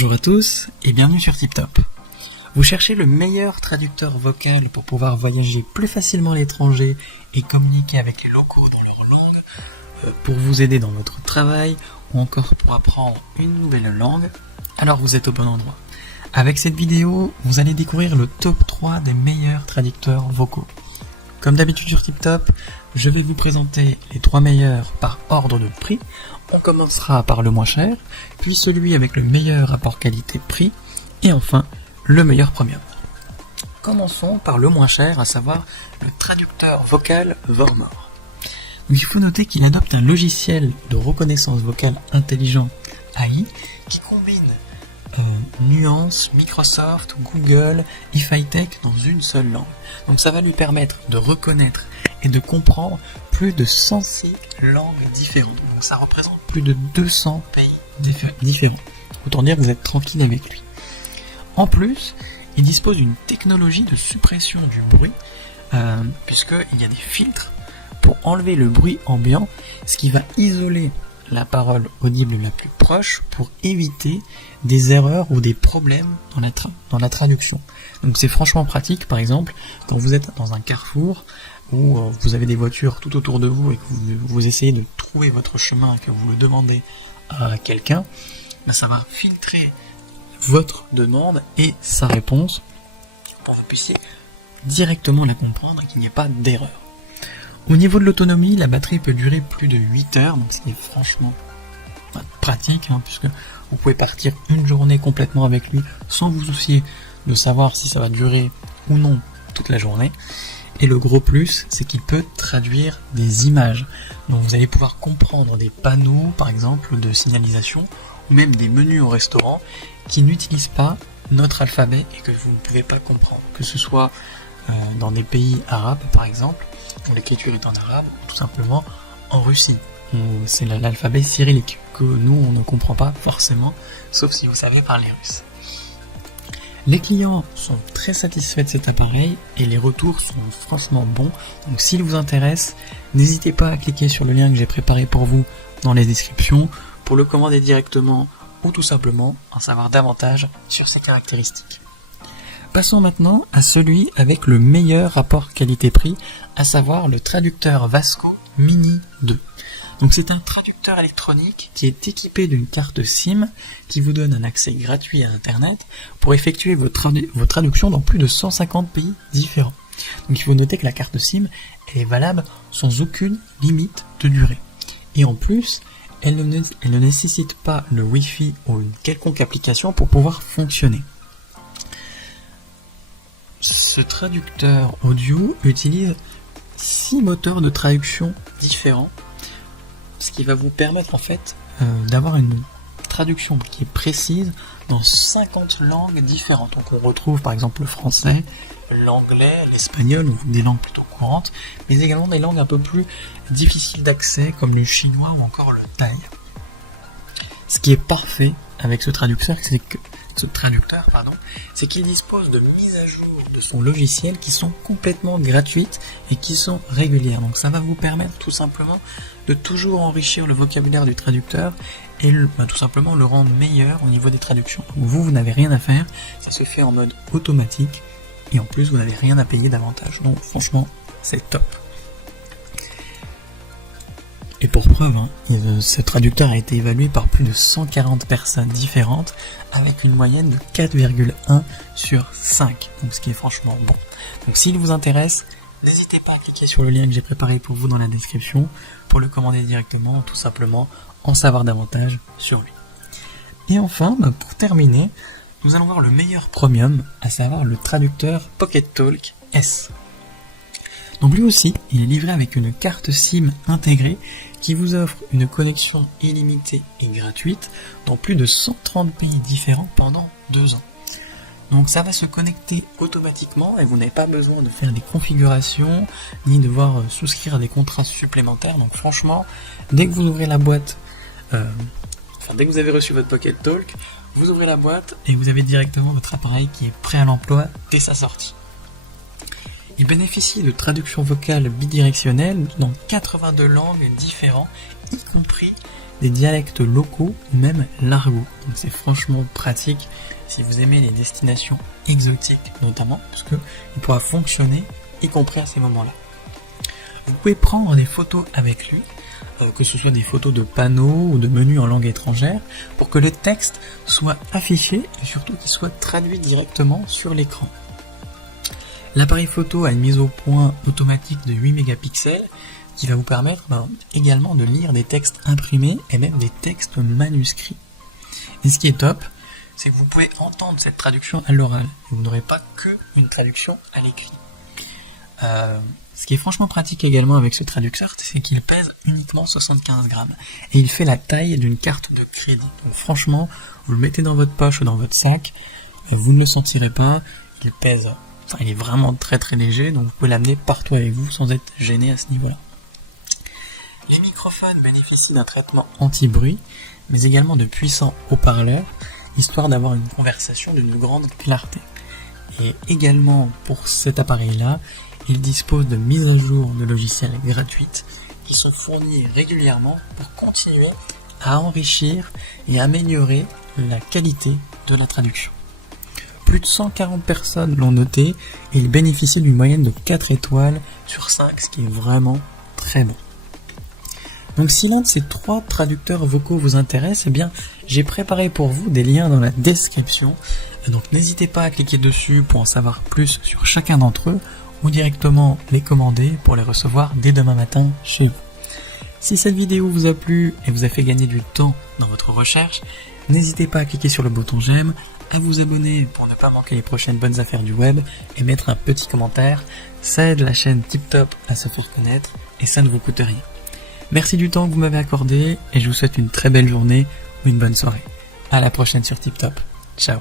Bonjour à tous et bienvenue sur TipTop. Vous cherchez le meilleur traducteur vocal pour pouvoir voyager plus facilement à l'étranger et communiquer avec les locaux dans leur langue, pour vous aider dans votre travail ou encore pour apprendre une nouvelle langue, alors vous êtes au bon endroit. Avec cette vidéo, vous allez découvrir le top 3 des meilleurs traducteurs vocaux. Comme d'habitude sur TipTop, je vais vous présenter les 3 meilleurs par ordre de prix. On commencera par le moins cher, puis celui avec le meilleur rapport qualité-prix, et enfin le meilleur premium. Commençons par le moins cher, à savoir le traducteur vocal Vormor. Il faut noter qu'il adopte un logiciel de reconnaissance vocale intelligent AI qui combine Nuance, Microsoft, Google, Ifitech dans une seule langue. Donc ça va lui permettre de reconnaître et de comprendre plus de 106 langues différentes. Donc ça représente plus de 200 pays différents. Autant dire que vous êtes tranquille avec lui. En plus, il dispose d'une technologie de suppression du bruit, puisqu'il y a des filtres pour enlever le bruit ambiant, ce qui va isoler la parole audible la plus proche pour éviter des erreurs ou des problèmes dans la traduction. Donc c'est franchement pratique, par exemple, quand vous êtes dans un carrefour où vous avez des voitures tout autour de vous et que vous essayez de trouver votre chemin et que vous le demandez à quelqu'un, ça va filtrer votre demande et sa réponse pour que vous puissiez directement la comprendre et qu'il n'y ait pas d'erreur. Au niveau de l'autonomie, la batterie peut durer plus de 8 heures, donc c'est franchement pratique, puisque vous pouvez partir une journée complètement avec lui sans vous soucier de savoir si ça va durer ou non toute la journée. Et le gros plus, c'est qu'il peut traduire des images. Donc vous allez pouvoir comprendre des panneaux, par exemple, de signalisation, ou même des menus au restaurant qui n'utilisent pas notre alphabet et que vous ne pouvez pas comprendre. Que ce soit dans des pays arabes, par exemple, où l'écriture est en arabe, ou tout simplement en Russie, où c'est l'alphabet cyrillique, que nous, on ne comprend pas forcément, sauf si vous savez parler russe. Les clients sont très satisfaits de cet appareil et les retours sont franchement bons. Donc s'il vous intéresse, n'hésitez pas à cliquer sur le lien que j'ai préparé pour vous dans les descriptions pour le commander directement ou tout simplement en savoir davantage sur ses caractéristiques. Passons maintenant à celui avec le meilleur rapport qualité-prix, à savoir le traducteur Vasco Mini 2. Donc c'est un traducteur électronique qui est équipé d'une carte SIM qui vous donne un accès gratuit à Internet pour effectuer vos traductions dans plus de 150 pays différents. Donc il faut noter que la carte SIM elle est valable sans aucune limite de durée. Et en plus, elle ne nécessite pas le Wi-Fi ou une quelconque application pour pouvoir fonctionner. Ce traducteur audio utilise 6 moteurs de traduction différents, ce qui va vous permettre en fait d'avoir une traduction qui est précise dans 50 langues différentes. Donc on retrouve par exemple le français, l'anglais, l'espagnol, ou des langues plutôt courantes, mais également des langues un peu plus difficiles d'accès comme le chinois ou encore le thaï. Ce qui est parfait avec ce traducteur, c'est qu'il dispose de mises à jour de son logiciel qui sont complètement gratuites et qui sont régulières. Donc ça va vous permettre tout simplement de toujours enrichir le vocabulaire du traducteur et tout simplement le rendre meilleur au niveau des traductions. Donc vous n'avez rien à faire, ça se fait en mode automatique et en plus vous n'avez rien à payer davantage. Donc franchement, c'est top. Et pour preuve, ce traducteur a été évalué par plus de 140 personnes différentes avec une moyenne de 4,1 sur 5. Donc ce qui est franchement bon. Donc s'il vous intéresse, n'hésitez pas à cliquer sur le lien que j'ai préparé pour vous dans la description pour le commander directement, tout simplement en savoir davantage sur lui. Et enfin, pour terminer, nous allons voir le meilleur premium, à savoir le traducteur Pocket Talk S. Donc lui aussi, il est livré avec une carte SIM intégrée qui vous offre une connexion illimitée et gratuite dans plus de 130 pays différents pendant 2 ans. Donc ça va se connecter automatiquement et vous n'avez pas besoin de faire des configurations ni devoir souscrire à des contrats supplémentaires. Donc franchement, dès que vous ouvrez la boîte, dès que vous avez reçu votre Pocket Talk, vous ouvrez la boîte et vous avez directement votre appareil qui est prêt à l'emploi dès sa sortie. Il bénéficie de traduction vocale bidirectionnelle dans 82 langues différentes, y compris des dialectes locaux ou même l'argot. Donc c'est franchement pratique si vous aimez les destinations exotiques notamment, parce que il pourra fonctionner y compris à ces moments-là. Vous pouvez prendre des photos avec lui, que ce soit des photos de panneaux ou de menus en langue étrangère, pour que le texte soit affiché et surtout qu'il soit traduit directement sur l'écran. L'appareil photo a une mise au point automatique de 8 mégapixels qui va vous permettre également de lire des textes imprimés et même des textes manuscrits. Et ce qui est top, c'est que vous pouvez entendre cette traduction à l'oral et vous n'aurez pas que une traduction à l'écrit. Ce qui est franchement pratique également avec ce traducteur, c'est qu'il pèse uniquement 75 grammes et il fait la taille d'une carte de crédit. Donc franchement, vous le mettez dans votre poche ou dans votre sac, vous ne le sentirez pas, il est vraiment très très léger, donc vous pouvez l'amener partout avec vous sans être gêné à ce niveau-là. Les microphones bénéficient d'un traitement anti-bruit, mais également de puissants haut-parleurs, histoire d'avoir une conversation d'une grande clarté. Et également pour cet appareil-là, il dispose de mises à jour de logiciels gratuites qui sont fournies régulièrement pour continuer à enrichir et améliorer la qualité de la traduction. Plus de 140 personnes l'ont noté et il bénéficie d'une moyenne de 4 étoiles sur 5, ce qui est vraiment très bon. Donc si l'un de ces 3 traducteurs vocaux vous intéresse, eh bien j'ai préparé pour vous des liens dans la description. Donc n'hésitez pas à cliquer dessus pour en savoir plus sur chacun d'entre eux ou directement les commander pour les recevoir dès demain matin chez vous. Si cette vidéo vous a plu et vous a fait gagner du temps dans votre recherche, n'hésitez pas à cliquer sur le bouton j'aime, à vous abonner pour ne pas manquer les prochaines bonnes affaires du web et mettre un petit commentaire. Ça aide la chaîne TipTop à se faire connaître et ça ne vous coûte rien. Merci du temps que vous m'avez accordé et je vous souhaite une très belle journée ou une bonne soirée. À la prochaine sur TipTop. Ciao.